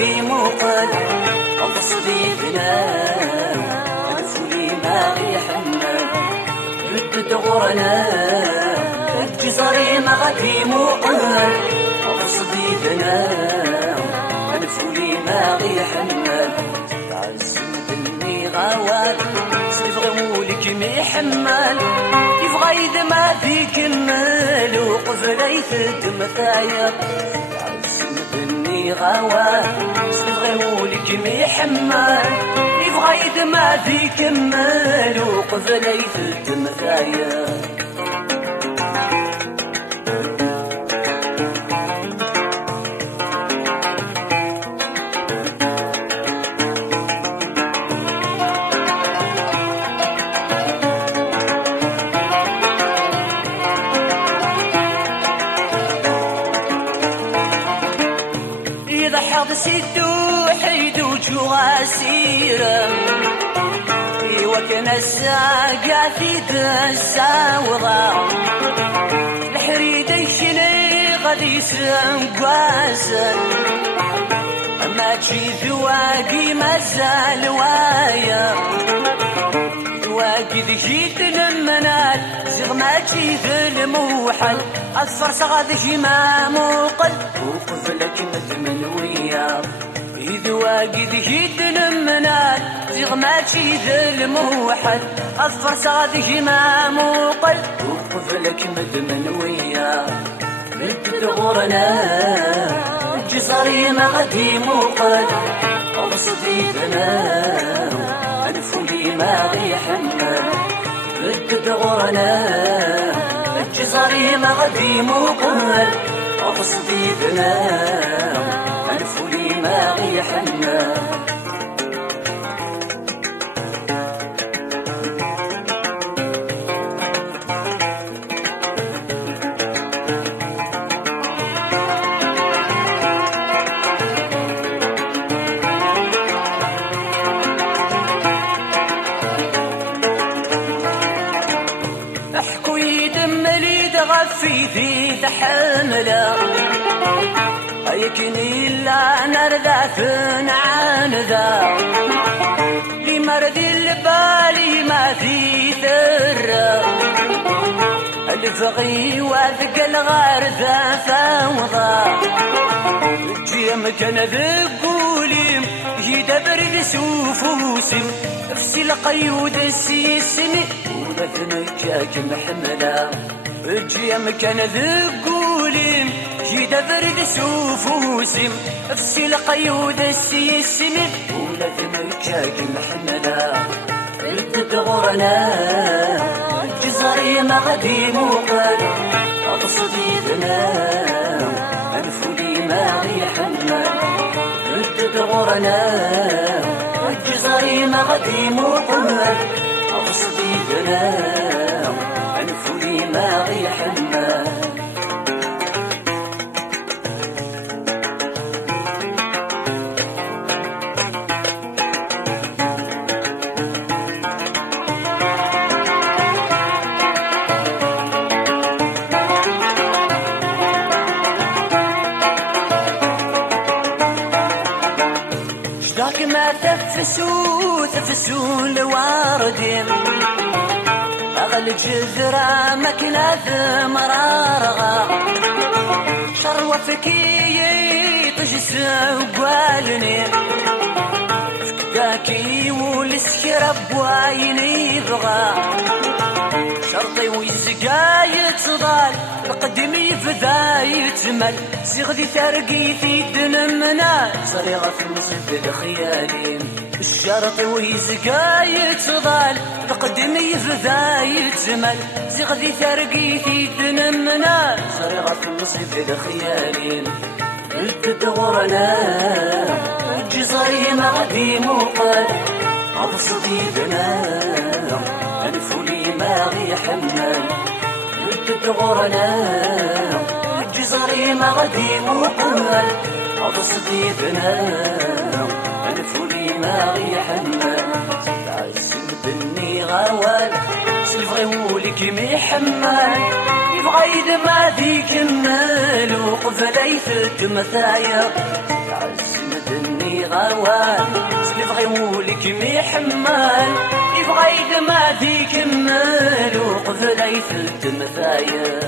غادي موقل قصدي بنام الفولي ما غيحمل ردد غرنا الجزري ما غادي موقل قصدي بنام الفولي ما غيحمل تعزم دني غوال سيبغي مولك ميحمل يبغى يدمع في كمال وقفل يخدم ثاير تعزم دني غوال سيبغي مولك ميحمل يبغى يدمع في كمال وقفل يخدم ثاير حظ سيدو حيدو جوا سيرة وكان الساقة في الساوضة الحريد يشني غادي يسنقاسا ما تجي ذواقي مازال وايا ذواقي ذجيت المنال زغ ما تجي ذا الموحل أصفر صغاد جما موقل وقف لك مدمن ويا إذ واقد هيد المنال زغ ما تجي ذا الموحل أصفر صغاد جما موقل وقف لك مدمن ويا ردد غرنا الجزري ما غادي موقل قصدي بنام الفولي ما غيحمل ردد غرنا الجزري ما غادي موقل قصدي بنام الفولي ما غيحمل في تحمله يكني لا نرذى عن ذا لمرض البالي ما في ثرة الفغي وذق الغارثة فوضى الجيم كان ذقوليم جيد برد سوفوسم نفسي القيود السيسمي ولثنجاك محملة الجيم كان ذقوليم جيد برد سوفوسم نفسي القيود السيسمي ولثنجاك محملة ردد غرنا الجزري ما غادي موقل أقصدي بنام الفولي ما غيحمل ردد غرنا الجزري ما غادي موقل أقصدي بنام الفولي ما غيحمل ما تفسو الواردين أغل جذرة مكنة مرارغة شروة فكي تجسى وقالني فكاكي والسكر بوايني يبغى شرطي ويزقا يتصدال القدمي فدا يتمل زغدي ترقي في دنمنا صريغة في مصيب خيالي الشرط ويزقا يتصدال القدمي فدا يتمل زغدي ترقي في دنمنا صريغة في مصيب خيالي ردد غرنا الجزري ما غادي موقل أبصدي بنام الفولي ما غيحمل ردد غرنا الجزري ما غادي موقل أبصدي بنام الفولي ما غيحمل تعزم بني غوال سلفغي مولك ميحمل يبغى يدمع في كمال وقف لا يفت مثايا تعزم بني غوال سلف غيولك ميحمال يبغى يدما ديكمل وقفل يفلت مثايا